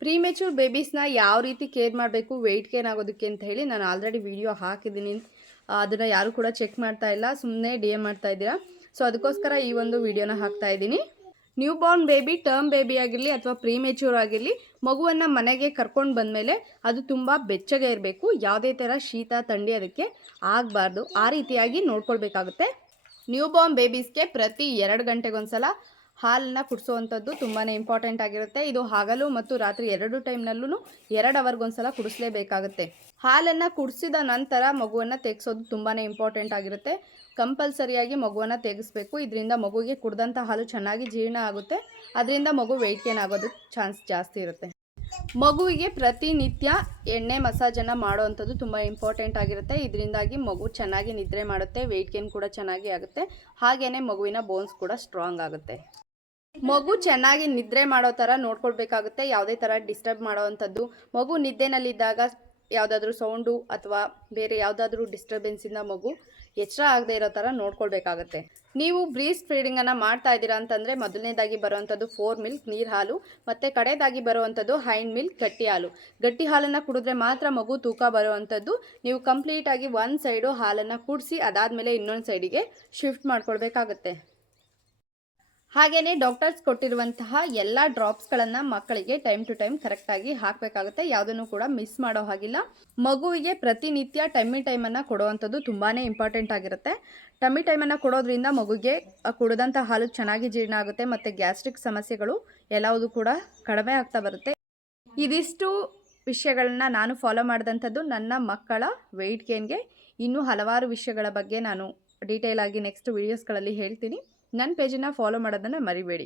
Premature ಬೇಬೀಸ್ನ ಯಾವ ರೀತಿ care ಮಾಡಬೇಕು ವೆಯ್ಟ್ ಗೇನ್ ಆಗೋದಕ್ಕೆ ಅಂತ ಹೇಳಿ ನಾನು ಆಲ್ರೆಡಿ ವಿಡಿಯೋ ಹಾಕಿದ್ದೀನಿ. ಅದನ್ನು ಯಾರು ಕೂಡ ಚೆಕ್ ಮಾಡ್ತಾ ಇಲ್ಲ, ಸುಮ್ಮನೆ DM ಮಾಡ್ತಾ ಇದ್ದೀರಾ. ಸೊ ಅದಕ್ಕೋಸ್ಕರ ಈ ಒಂದು ವಿಡಿಯೋನ ಹಾಕ್ತಾ ಇದ್ದೀನಿ. New Born baby, term baby ಆಗಿರಲಿ ಅಥವಾ ಪ್ರೀಮೆಚೂರ್ ಆಗಿರಲಿ, ಮಗುವನ್ನು ಮನೆಗೆ ಕರ್ಕೊಂಡು ಬಂದಮೇಲೆ ಅದು ತುಂಬ ಬೆಚ್ಚಗೆ ಇರಬೇಕು. ಯಾವುದೇ ಥರ ಶೀತ ಥಂಡಿ ಅದಕ್ಕೆ ಆಗಬಾರ್ದು. ಆ ರೀತಿಯಾಗಿ ನೋಡ್ಕೊಳ್ಬೇಕಾಗುತ್ತೆ. ನ್ಯೂ ಬಾರ್ನ್ ಬೇಬೀಸ್ಗೆ ಪ್ರತಿ 2 ಗಂಟೆಗೊಂದ್ಸಲ ಹಾಲನ್ನು ಕುಡಿಸೋವಂಥದ್ದು ತುಂಬಾ ಇಂಪಾರ್ಟೆಂಟ್ ಆಗಿರುತ್ತೆ. ಇದು ಹಗಲು ಮತ್ತು ರಾತ್ರಿ 2 ಟೈಮ್ನಲ್ಲೂ 2 ಅವರ್ಗೊಂದ್ಸಲ ಕುಡಿಸ್ಲೇಬೇಕಾಗುತ್ತೆ. ಹಾಲನ್ನು ಕುಡಿಸಿದ ನಂತರ ಮಗುವನ್ನು ತೆಗೆಸೋದು ತುಂಬಾ ಇಂಪಾರ್ಟೆಂಟ್ ಆಗಿರುತ್ತೆ. ಕಂಪಲ್ಸರಿಯಾಗಿ ಮಗುವನ್ನು ತೆಗೆಸಬೇಕು. ಇದರಿಂದ ಮಗುವಿಗೆ ಕುಡಿದಂಥ ಹಾಲು ಚೆನ್ನಾಗಿ ಜೀರ್ಣ ಆಗುತ್ತೆ. ಅದರಿಂದ ಮಗು ವೆಯ್ಟ್ ಗೇನ್ ಆಗೋದಕ್ಕೆ ಚಾನ್ಸ್ ಜಾಸ್ತಿ ಇರುತ್ತೆ. ಮಗುವಿಗೆ ಪ್ರತಿನಿತ್ಯ ಎಣ್ಣೆ ಮಸಾಜನ್ನು ಮಾಡೋವಂಥದ್ದು ತುಂಬ ಇಂಪಾರ್ಟೆಂಟ್ ಆಗಿರುತ್ತೆ. ಇದರಿಂದಾಗಿ ಮಗು ಚೆನ್ನಾಗಿ ನಿದ್ರೆ ಮಾಡುತ್ತೆ, ವೆಯ್ಟ್ ಗೇನ್ ಕೂಡ ಚೆನ್ನಾಗಿ ಆಗುತ್ತೆ. ಹಾಗೆಯೇ ಮಗುವಿನ ಬೋನ್ಸ್ ಕೂಡ ಸ್ಟ್ರಾಂಗ್ ಆಗುತ್ತೆ. ಮಗು ಚೆನ್ನಾಗಿ ನಿದ್ರೆ ಮಾಡೋ ಥರ ನೋಡ್ಕೊಳ್ಬೇಕಾಗುತ್ತೆ. ಯಾವುದೇ ಥರ ಡಿಸ್ಟರ್ಬ್ ಮಾಡೋವಂಥದ್ದು, ಮಗು ನಿದ್ದೆನಲ್ಲಿದ್ದಾಗ ಯಾವುದಾದ್ರೂ ಸೌಂಡು ಅಥವಾ ಬೇರೆ ಯಾವುದಾದ್ರೂ ಡಿಸ್ಟರ್ಬೆನ್ಸಿಂದ ಮಗು ಎಚ್ಚರ ಆಗದೆ ಇರೋ ಥರ ನೋಡ್ಕೊಳ್ಬೇಕಾಗತ್ತೆ. ನೀವು ಬ್ರೀಸ್ಟ್ ಫೀಡಿಂಗನ್ನು ಮಾಡ್ತಾ ಇದ್ದೀರಾ ಅಂತಂದರೆ ಮೊದಲನೇದಾಗಿ ಬರುವಂಥದ್ದು 4 ಮಿಲ್ಕ್ ನೀರು ಹಾಲು, ಮತ್ತು ಕಡೆಯದಾಗಿ ಬರುವಂಥದ್ದು ಹೈಂಡ್ ಮಿಲ್ಕ್ ಗಟ್ಟಿ ಹಾಲು. ಗಟ್ಟಿ ಹಾಲನ್ನು ಕುಡಿದ್ರೆ ಮಾತ್ರ ಮಗು ತೂಕ ಬರುವಂಥದ್ದು. ನೀವು ಕಂಪ್ಲೀಟಾಗಿ ಒಂದು ಸೈಡು ಹಾಲನ್ನು ಕುಡಿಸಿ ಅದಾದಮೇಲೆ ಇನ್ನೊಂದು ಸೈಡಿಗೆ ಶಿಫ್ಟ್ ಮಾಡ್ಕೊಳ್ಬೇಕಾಗತ್ತೆ. ಹಾಗೆಯೇ ಡಾಕ್ಟರ್ಸ್ ಕೊಟ್ಟಿರುವಂತಹ ಎಲ್ಲ ಡ್ರಾಪ್ಸ್ಗಳನ್ನು ಮಕ್ಕಳಿಗೆ ಟೈಮ್ ಟು ಟೈಮ್ ಕರೆಕ್ಟಾಗಿ ಹಾಕಬೇಕಾಗುತ್ತೆ. ಯಾವುದನ್ನು ಕೂಡ ಮಿಸ್ ಮಾಡೋ ಹಾಗಿಲ್ಲ. ಮಗುವಿಗೆ ಪ್ರತಿನಿತ್ಯ ಟೈಮನ್ನು ಕೊಡುವಂಥದ್ದು ತುಂಬಾ ಇಂಪಾರ್ಟೆಂಟ್ ಆಗಿರುತ್ತೆ. ಟೈಮನ್ನು ಕೊಡೋದ್ರಿಂದ ಮಗುಗೆ ಕುಡಿದಂಥ ಹಾಲು ಚೆನ್ನಾಗಿ ಜೀರ್ಣ ಆಗುತ್ತೆ ಮತ್ತು ಗ್ಯಾಸ್ಟ್ರಿಕ್ ಸಮಸ್ಯೆಗಳು ಎಲ್ಲವೂ ಕೂಡ ಕಡಿಮೆ ಆಗ್ತಾ ಬರುತ್ತೆ. ಇದಿಷ್ಟು ವಿಷಯಗಳನ್ನ ನಾನು ಫಾಲೋ ಮಾಡಿದಂಥದ್ದು ನನ್ನ ಮಕ್ಕಳ ವೆಯ್ಟ್ ಗೇನ್ಗೆ. ಇನ್ನೂ ಹಲವಾರು ವಿಷಯಗಳ ಬಗ್ಗೆ ನಾನು ಡೀಟೇಲ್ ಆಗಿ ನೆಕ್ಸ್ಟ್ ವೀಡಿಯೋಸ್ಗಳಲ್ಲಿ ಹೇಳ್ತೀನಿ. ನನ್ನ ಪೇಜನ್ನು ಫಾಲೋ ಮಾಡೋದನ್ನು ಮರಿಬೇಡಿ.